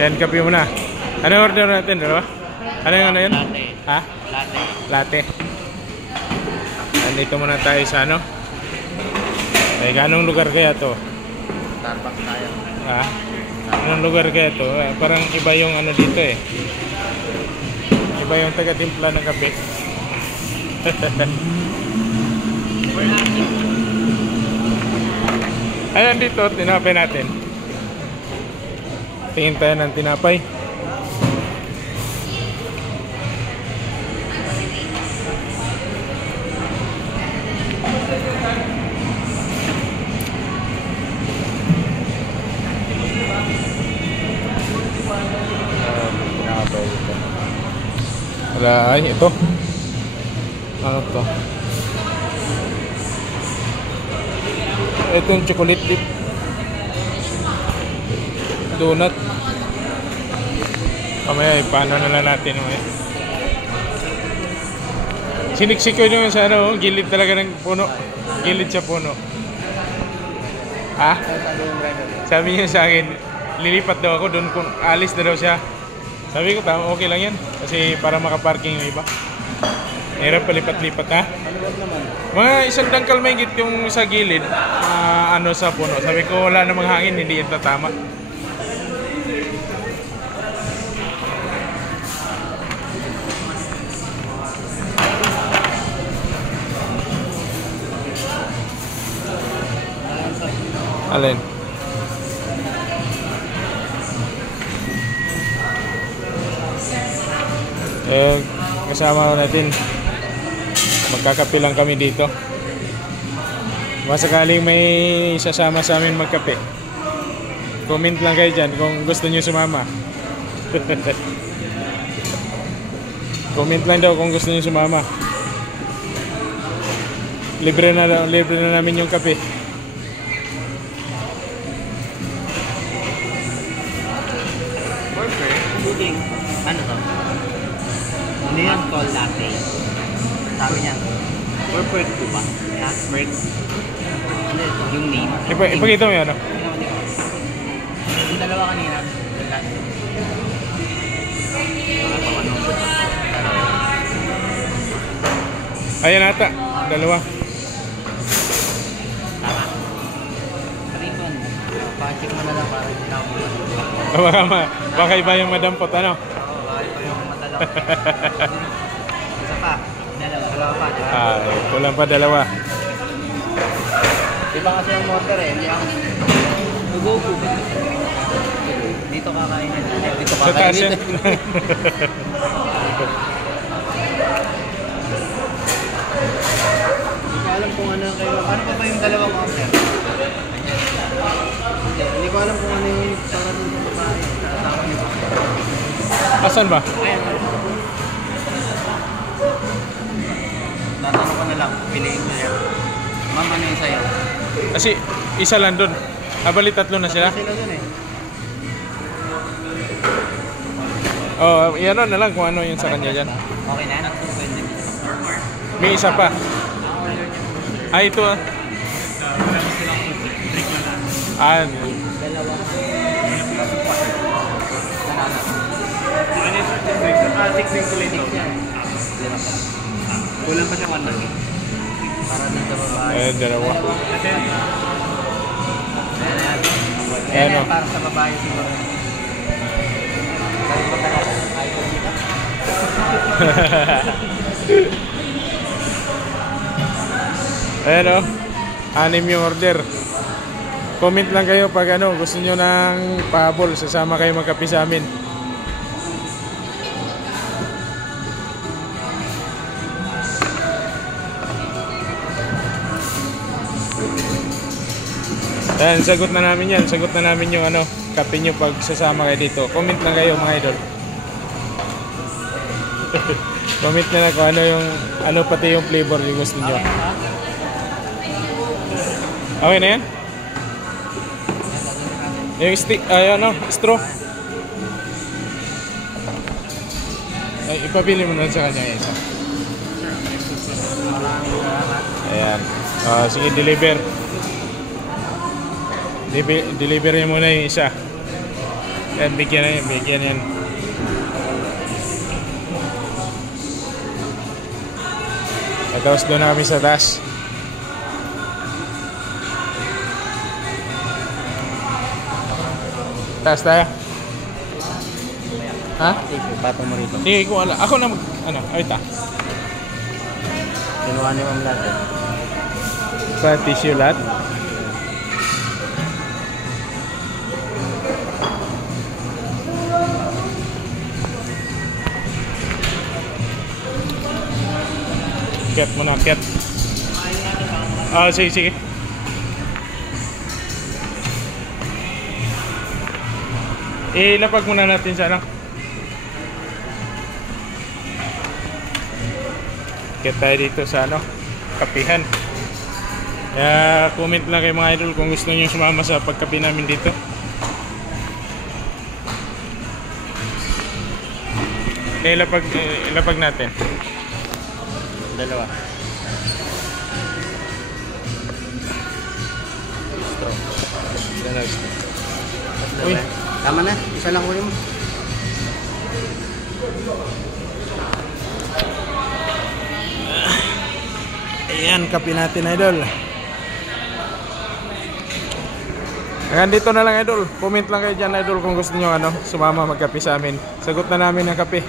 Yan, kape mo na. Ano order natin, dalawa? Ano yung ano yun? Latte. Ha? Latte. Latte. Nandito muna tayo sa ano? Ay, anong lugar kaya to? Starbucks tayo. Ha? Anong lugar kaya to? Parang iba yung ano dito eh. Iba yung taga-timpla ng kape. Ayan dito, tinapay natin. Tingin tayo ng tinapay. Tinapay dito. Wala, ay ito. Ano to? Ito yung chocolate dip. Donut. Kamaya, paano na lang natin mamaya. Siniksik ko yung sa ano, gilid talaga ng puno. Gilid sa puno. Ha? Sabi niya sa akin, lilipat daw ako doon kung alis na daw siya. Sabi ko, tama, okay lang yan. Kasi para makaparking yung iba. Hirap palipat-lipat ha. Mga isang dangkal may higit yung sa gilid, ano sa puno. Sabi ko, wala namang hangin, hindi yan tatama. Alin? Kasama natin. Magkakape lang kami dito. Masakaling may sasama sa amin magkape. Comment lang kayo dyan kung gusto nyo sumama. Comment lang daw kung gusto nyo sumama. Libre na namin yung kape. Pudding. Ano to? Ano yan? Call latte. Sabi niya. Or perk po ba? Ha? Perk? Ano ito? Yung name. Ipakita mo yun, ano? Yung dalawa kanina. Ayan ata. Dalawa. Tama. Ribbon. Pa-check mo na lang para hindi na ako. Baka iba yung madampot, ano? Oo, baka iba yung madalaw. Isa pa. Dalawa pa. Kulang pa dalawa. Iba kasi yung motor eh. Hindi ako. Ugo-ugo ba? Dito kakainin. Dito Sa taas yan. Hindi ko alam kung ano kayo. Ano pa ba yung dalawang order? Hindi ko alam kung ano yung para dun sa babae. Kasama niyo ba? Asan ba? Ayan. Tatanong ko na lang. Piliin ko niya. Ma'am, ano yung sayo? Kasi isa lang dun. Bali tatlo na sila. Sila dun eh. Oh, yan na lang kung ano yung sa kanya dyan. Okay na? May isa pa. Ay, ito ah. Ah, kulang pa siya 1 lagi. Para dun sa babae. dalawa. Ayan Ano? para sa babae siguro. Kayo ba ka icon dito? Ayan o. 6 yung order. Comment lang kayo pag ano, gusto nyo ng pahabol. Sasama kayo magkape sa amin. Ayan, sagot na namin yan. Sagot na namin yung ano, kape nyo pag sasama kayo dito. Comment lang kayo mga idol. Comment na lang kung ano yung, ano pati yung flavor yung gusto nyo. Okay na yan? Yung stick, ay ano, straw. Ay, ipabili mo na sa kanya yung isa. Ayan. Sige, deliver. Deliver mo muna yung isa. Yan, bigyan na yan, bigyan yan. Tapos doon na kami sa taas. Taas tayo. Ha? Patong mo rito. Sige, ko ala. Ako na mag... Ano? Ay, ta. Kinuha ni Ma'am lahat. Pa tissue lahat. Ket muna, ket. Ah, sige, sige. Ilapag muna natin sa ano. Ket tayo dito sa ano, kapihan. Kaya comment lang kayo mga idol kung gusto niyo sumama sa pagkapi namin dito. Ilapag natin. Dalawa. Uy. Tama na. Isa lang huli mo. Ayan, kape natin idol. Hanggang dito na lang idol. Comment lang kayo dyan idol kung gusto nyo ano, sumama magkape sa amin. Sagot na namin ang kape.